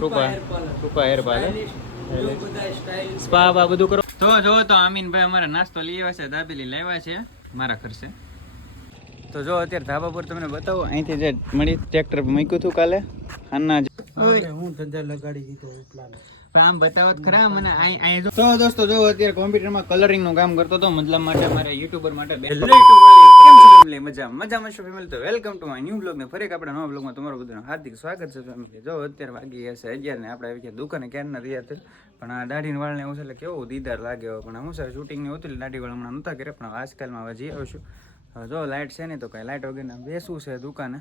Krupa Krupa hair parlour spa બા બધું કરો. તો જો તો આમીનભાઈ અમારે નાસ્તો લઈ આવ્યા છે દાબેલી લાવ્યા છે મારા ખર્ચે તો જો અત્યારે ધાબા પર તમને બતાવો. અહીંથી જે મળી ટ્રેક્ટર મૂક્યું હતું કાલે હાના હું ધંધા લગાડી દીધો આમ બતાવત ખરા મને અહીં તો દોસ્તો જો અત્યારે કોમ્પ્યુટરમાં કલરિંગનું કામ કરતો હતો મતલબ માટે મારે યુટ્યુબર માટે ફેમિલી મજા મજામાં છો ફેમિલી તો welcome to my new blog ને ફરી આપણા નવા બ્લોગમાં તમારું બધાનું હાર્દિક સ્વાગત છે ફેમિલી જો અત્યારે વાગી હશે છે અગિયાર ને આપણે આવી ગયા દુકાને ક્યારના રહ્યા હતા? પણ આ દાઢી વાળને એવું છે એટલે કેવું દીદાર લાગે પણ હું સર શૂટિંગ ને હોતી દાઢી વાળ હમણાં નહોતા કરે પણ આજકાલમાં હવે જઈ આવશું. જો લાઇટ છે ને તો કાંઈ. લાઇટ વગેરે બેસવું છે દુકાને.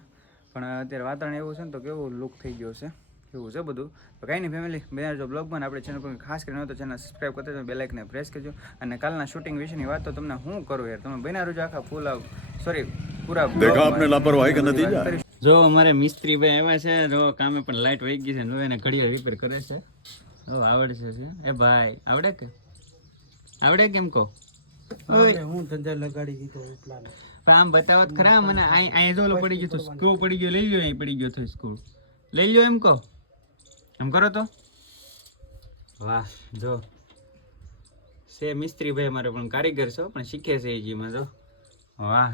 પણ અત્યારે વાતાવરણ એવું છે ને તો કેવો લુક થઈ ગયો છે. એવું છે બધું? તો કાંઈ નહીં ફેમિલી બધા જો બ્લોગ પણ આપણે ચેનલ પર ખાસ કરીને તો ચેનલ સબસ્ક્રાઈબ કરતા જાઓ બેલાઇકને પ્રેસ કરજો. અને કાલના શૂટિંગ વિશેની વાત તો તમને શું કરું યાર? તમે બના રોજ આખા ફૂલ આવ સોરી પૂરા દેખા આપને લાપરવાહી કે નથી? જો અમારે મિસ્ત્રી ભાઈ એવા છે જો કામે પણ લાઇટ વહી ગઈ છે જો એને ઘડિયાળ રિપેર કરે છે. ઓ આવડે છે. એ ભાઈ આવડે કે? આવડે કેમ કહો? હું ધંધા લગાડી દીધો ઉપલાનો આમ બતાવો ખરા મને અહીં અહીં જો પડી ગયો તો સ્ક્રૂ પડી ગયો લઈ ગયો અહીં પડી ગયો થયો સ્ક્રૂ લઈ લ્યો એમ કહો. એમ કરો તો. વાહ જો. છે મિસ્ત્રી ભાઈ મારે પણ કારીગર છો પણ શીખે છે એ જીમાં જો. વાહ.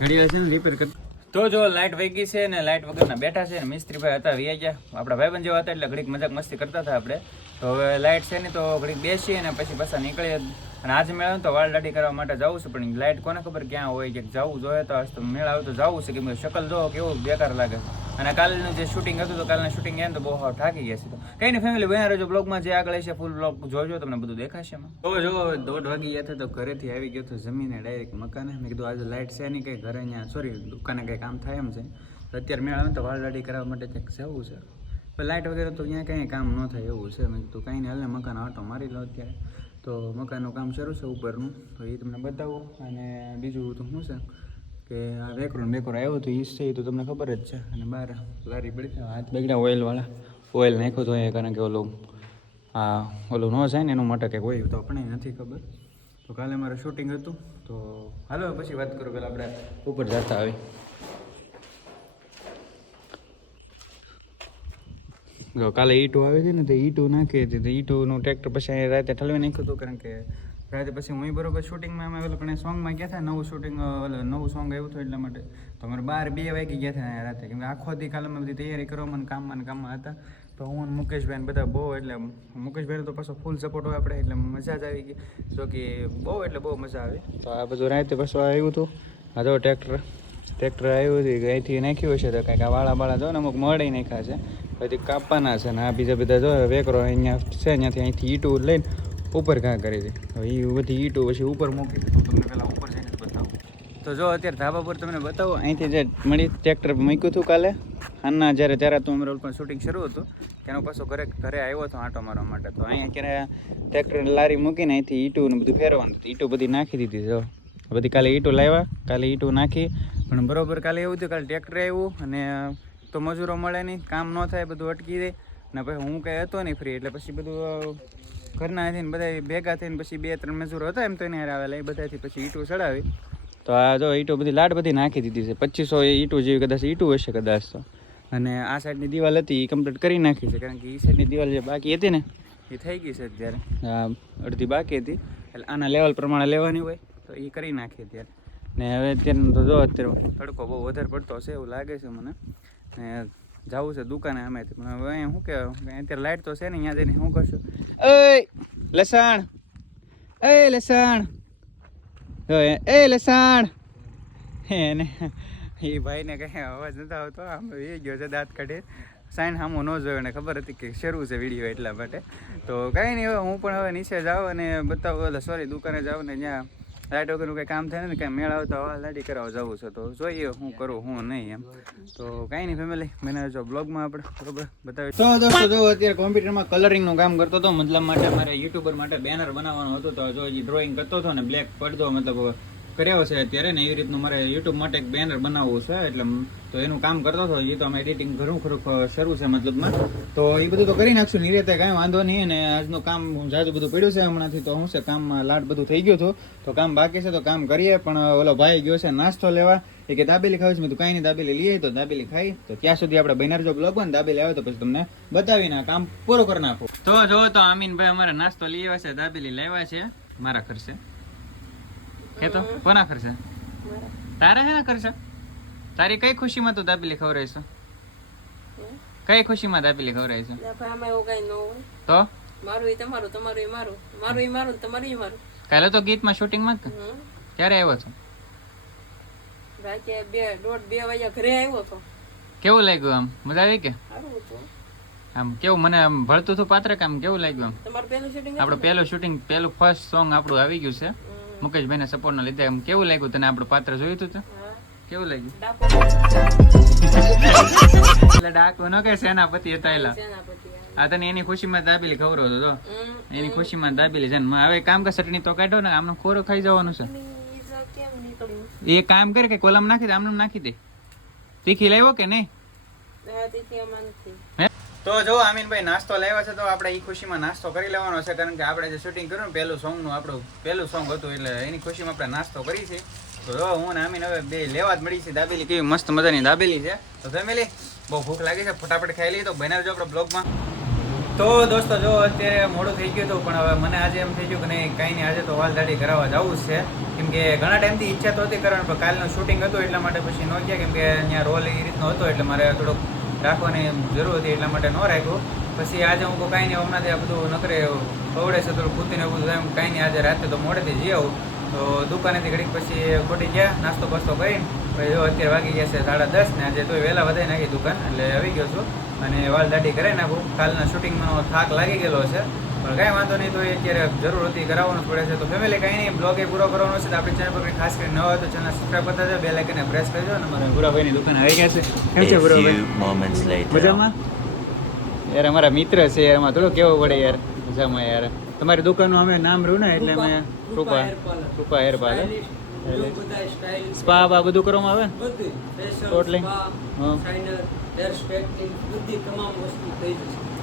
ઘડી છે ને રિપેર કર તો જો લાઇટ વહી ગઈ છે ને લાઇટ વગરના બેઠા છે ને મિસ્ત્રી ભાઈ હતા વ્યા ગયા. આપણા ભાઈબંધ જેવા હતા એટલે ઘડીક મજાક મસ્તી કરતા હતા આપણે. તો હવે લાઇટ છે ને તો ઘડીક બેસીએ ને પછી પાછા નીકળીએ. અને આજે મેળવે તો વાળ દાઢી કરવા માટે જવું છે, પણ લાઇટ કોને ખબર ક્યાં હોય કે જવું જોઈએ તો આજ તો મેળ આવે તો જવું છે, કેમ કે શકલ જોવો કેવું બેકાર લાગે અને કાલનું જે શૂટિંગ હતું તો કાલના શૂટિંગ એમ તો બહુ હાવ થાકી ગયા છે તો. કઈ નહીં ફેમિલી બના રહેજો બ્લોગમાં જે આગળ છે ફૂલ બ્લોગ જોજો, તમને બધું દેખાશે એમાં. તો જો, દોઢ વાગી ગયા હતા તો ઘરેથી આવી ગયો તો જમીને ડાયરેક્ટ મકાને. મેં કીધું આજે લાઇટ છે નહીં કંઈ ઘરે અહીંયા સોરી દુકાને કંઈ કામ થાય એમ છે. અત્યારે મેળ આવે તો વાળ દાઢી કરવા માટે કંઈક જવું છે. લાઇટ વગેરે તો અહીંયા કંઈ કામ ન થાય એવું છે. મેં કીધું કાંઈ નહીં હાલે મકાન આટો મારી લો અત્યારે. તો મકાનનું કામ શરૂ છે ઉપરનું. તો એ તમને બતાવું. અને બીજું તો શું છે કે આ વેકરો ને આવ્યો તો ઈસ છે એ તો તમને ખબર જ છે. અને બહાર લારી પડી હાથ બગડ્યા ઓઇલવાળા. ઓઇલ નાખ્યું તો એ કારણ કે ઓલું આ ઓલું ન જાય ને એનું માટે કંઈક હોય તો આપણે નથી ખબર. તો કાલે મારે શૂટિંગ હતું. તો હાલો પછી વાત કરું. પેલા આપણે ઉપર જતા આવી. જો કાલે ઈટો આવે છે ને, તો ઈટો નાખી હતી. તો ઈટોનું ટ્રેક્ટર પછી રાતે ઠલવી નાખ્યું હતું, કારણ કે રાતે પછી હું બરોબર શૂટિંગમાં અમે ઓલા પણ સોંગમાં ગયા હતા, નવું શૂટિંગ નવું સોંગ આવ્યું હતું એટલા માટે. તો અમારે બાર બે વાગી ગયા હતા રાતે. કેમ કે આખો દી કાલે બધી તૈયારી કરવામાં કામમાં કામમાં હતા. તો હું મુકેશભાઈ ને બધા બહુ, એટલે મુકેશભાઈ તો પાછો ફૂલ સપોર્ટ હોય આપણે, એટલે મજા જ આવી ગઈ. જો કે બહુ, એટલે બહુ મજા આવી. તો આ બધું રાતે પાછું આવ્યું હતું. આ તો ટ્રેક્ટર ટ્રેક્ટર આવ્યું હતું, અહીંથી નાખ્યું હશે તો કાંઈક આ વાળા બાળા જો ને અમુક મળી નાખ્યા છે. પછી કાપવાના છે ને આ બીજા બધા જો વેકરો અહીંયા છે, અહીંયાથી અહીંથી ઈંટું લઈને ઉપર ઘા કરી છે હવે એ બધી ઈટું પછી ઉપર મૂકી દે. તમને પહેલાં ઉપર જઈને બતાવું. તો જો અત્યારે ધાબા પર તમને બતાવો, અહીંથી જે મળી ટ્રેક્ટર મૂક્યું હતું કાલે. હાના જ્યારે ત્યારે તો અમરોલ પણ શૂટિંગ શરૂ હતું, તેનો પાછો ઘરે ઘરે આવ્યો હતો આંટો મારવા માટે. તો અહીંયા ક્યારે ટ્રેક્ટર લારી મૂકીને અહીંથી ઈટું ને બધું ફેરવાનું હતું. ઈટું બધી નાખી દીધી જો. બધી કાલે ઈંટું લાવ્યા, કાલે ઈંટું નાખી. પણ બરોબર કાલે એવું હતું, કાલે ટ્રેક્ટર આવ્યું અને તો મજૂરો મળે નહીં કામ ન થાય બધું અટકી દે. ને પછી હું કંઈ હતો નહીં ફ્રી એટલે પછી બધું ઘરના થઈને બધા ભેગા થઈને પછી બે ત્રણ મજૂરો હતા એમ તો એને આવેલા એ બધાથી પછી ઈટું ચડાવી. તો આ જો ઈટો બધી લાડ બધી નાખી દીધી છે. પચીસો ઈટું જેવી કદાચ ઈટું હશે કદાચ તો. અને આ સાઈડની દિવાલ હતી એ કમ્પ્લીટ કરી નાખી છે કારણ કે એ સાઈડની દિવાલ જે બાકી હતી ને એ થઈ ગઈ છે અત્યારે. હા અડધી બાકી હતી. એટલે આના લેવલ પ્રમાણે લેવાની હોય તો એ કરી નાખી અત્યારે. ને હવે અત્યારનું તો જો અત્યારે તડકો બહુ વધારે પડતો હશે એવું લાગે છે મને. જવું છે દુકાને અમે પણ હવે શું કહેવાય? અત્યારે લાઈટ તો છે ને અહીંયા જઈને શું કરશું? એ લસણ. એ લસણ. એ લસણ. એને એ ભાઈને કઈ અવાજ નથી આવતો. આમ એ ગયો છે દાંત કાઢી સાઈન સામો ન જોયો એને ખબર હતી કે શરૂ છે વીડિયો એટલા માટે. તો કાંઈ નહીં હવે હું પણ હવે નીચે જાઉં અને બતાવું. સોરી દુકાને જાઉં ને જ્યાં લાઇટ વગરનું કંઈ કામ થાય ને કાંઈ મેળ આવે તો હવા લાડી કરાવવા જવું છે તો જોઈએ હું કરું, હું નહીં એમ. તો કાંઈ નહીં ફેમિલી મને જો બ્લોગમાં આપણે બરોબર બતાવી તો દોસ્તો જો અત્યારે કોમ્પ્યુટરમાં કલરિંગનું કામ કરતો હતો, મતલબ માટે મારે યુટ્યુબર માટે બેનર બનાવવાનું હતું તો જો ડ્રોઈંગ કરતો હતો ને બ્લેક પડદો, મતલબ કર્યો છે અત્યારે ને એવી રીતનું મારે યુટ્યુબ માટે એક બેનર બનાવવું છે. એટલે તો એનું કામ કરતો હતો. એ તો અમે એડિટિંગ ઘણું ખરું શરૂ છે મતલબમાં. તો એ બધું તો કરી નાખશું નિરેતે કાંઈ વાંધો નહીં. અને આજનું કામ જાજુ બધું પડ્યું છે હમણાંથી, તો શું છે, કામમાં લાટ બધું થઈ ગયું હતું. તો કામ બાકી છે, તો કામ કરીએ. પણ ઓલો ભાઈ ગયો છે નાસ્તો લેવા. એ કે દાબેલી ખાવી છે. મેં તું કાંઈ નહીં, દાબેલી લઈએ તો દાબેલી ખાઈ. તો ત્યાં સુધી આપણે બહેનાર જો બ્લોગ ને, દાબેલી આવે તો પછી તમને બતાવીને કામ પૂરું કરી નાખું. તો જો, તો અમીનભાઈ અમારે નાસ્તો લઈ છે, દાબેલી લેવા છે, મારા ખર્ચે કે તો કોના ખર્ચે? તારે હે ના ખર્ચે? તારી કઈ ખુશીમાં તું દાબેલી ખવડાવીશ કઈ ખુશીમાં દાબેલી ખવડાવીશ આમાં કઈ ન તો? મારું એ તમારું તમારું એ મારું. મારું ઈ મારું તમારું એ મારું. કાલે તો ગીતમાં શૂટિંગમાં. ક્યારે આવ્યો છો રાતે બે દોઢ બે વાગ્યા ઘરે આવ્યો તો. કેવું લાગ્યું આમ? મજા આવી કે? આમ કેવું મને આમ ભળતું હતું પાત્ર કામ કેવું લાગ્યું આમ? તમારું પહેલું શૂટિંગ આપણું પહેલું શૂટિંગ પહેલું ફર્સ્ટ સોંગ આપણું આવી ગયું છે. મુકેશભાઈના સપોર્ટના લીધે આમ કેવું લાગ્યું તને આપણું પાત્ર જોયું હતું કેવું લાગ્યું? એટલે ડાકુ ન કે સેનાપતિ હતા એલા. આ તને એની ખુશીમાં દાબેલી ખવરો હતો એની ખુશીમાં દાબેલી છે ને હવે કામ કે ચટણી તો કાઢો ને આમનો ખોરો ખાઈ જવાનું છે. એ કામ કરે કે કોલમ નાખી દે આમનું નાખી દે. તીખી લાવ્યો કે નહીં? નથી. હે? તો જો આમીનભાઈ નાસ્તો લાવ્યા છે, તો આપણે એ ખુશીમાં નાસ્તો કરી લેવાનો છે, કારણ કે આપણે જે શૂટિંગ કર્યું ને, પહેલું સોંગનું આપણું, પહેલું સોંગ હતું, એટલે એની ખુશીમાં આપણે નાસ્તો કરી છે. તો જો હું ને આમીન હવે બે લેવા જ મળી છે, દાબેલી કેવી મસ્ત મજાની દાબેલી છે. તો ફેમિલી બહુ ભૂખ લાગી છે, ફટાફટ ખાઈ લઈએ તો બનાવજો આપણે બ્લોગમાં તો દોસ્તો જો અત્યારે મોડું થઈ ગયું હતું, પણ હવે મને આજે એમ થઈ ગયું કે નહીં, કાંઈ નહીં, આજે તો વાલ દાઢી કરાવવા જવું છે. કેમ કે ઘણા ટાઈમથી ઈચ્છા તો હતી કરવાની પણ કાલનું શૂટિંગ હતું, એટલા માટે પછી ન ગયા, કેમ કે અહીંયા રોલ એ રીતનો હતો, એટલે મારે થોડુંક રાખવાની જરૂર હતી એટલા માટે ન રાખ્યું. પછી આજે હું કાંઈ નહીં, હમણાંથી આ બધું નકરે પવડે છે થોડું ખૂતીને બધું એમ કાંઈ નહીં, આજે રાતે તો મોડેથી જઈ આવું. તો દુકાનેથી ઘડીક પછી ખોટી ગયા, નાસ્તો બસ્તો કરીને, પછી જો અત્યારે વાગી ગયા છે સાડા દસ ને આજે તો વહેલા વધારી નાખી દુકાન, એટલે આવી ગયો છું. અને વાલ દાઢી કરાવી નાખું. કાલના શૂટિંગમાં થાક લાગી ગયેલો છે. પણ કાંઈ વાંધો નહીં તો એ અત્યારે જરૂર હતી કરાવવાનું પડે છે. તો ફેમિલી કંઈ નહીં બ્લોગ એ પૂરો કરવાનો છે. તો આપણી ચેનલ પર કંઈ ખાસ કરીને ન હોય તો ચેનલ સબસ્ક્રાઈબ કરતા જાય બે અને પ્રેસ કરજો અને મારા ભૂરાભાઈની દુકાન આવી ગયા છે. કેમ છે ભૂરાભાઈ? મજામાં? યાર અમારા મિત્ર છે યાર એમાં થોડું કેવું પડે યાર. મજામાં યાર. તમારી દુકાનનું અમે નામ રહ્યું ને એટલે અમે Krupa Krupa hair parlour spa બા બધું કરવામાં આવે? ટોટલી હેર હા. બધી તમામ વસ્તુ થઈ જશે.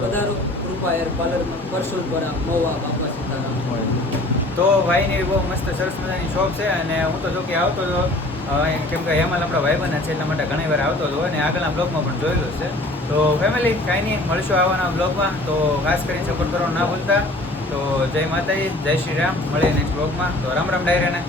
વધારો કૃપા હેર પાર્લરમાં કરસોલપરા મહુવા બાપા સીતારામ. તો ભાઈની બહુ મસ્ત સરસ મજાની શોપ છે અને હું તો જો કે આવતો હતો કેમ કે હેમલ આપણા ભાઈબંધ છે, એટલા માટે ઘણી વાર આવતો હતો અને આગળના બ્લોગમાં પણ જોયેલું છે. તો ફેમિલી કાંઈ નહીં, મળશું આવવાના બ્લોગમાં. તો ખાસ કરીને સપોર્ટ કરવાનું ના ભૂલતા. તો જય માતાજી, જય શ્રી રામ. મળીએ નેક્સ્ટ બ્લોગમાં તો રામ રામ ડાયરાને.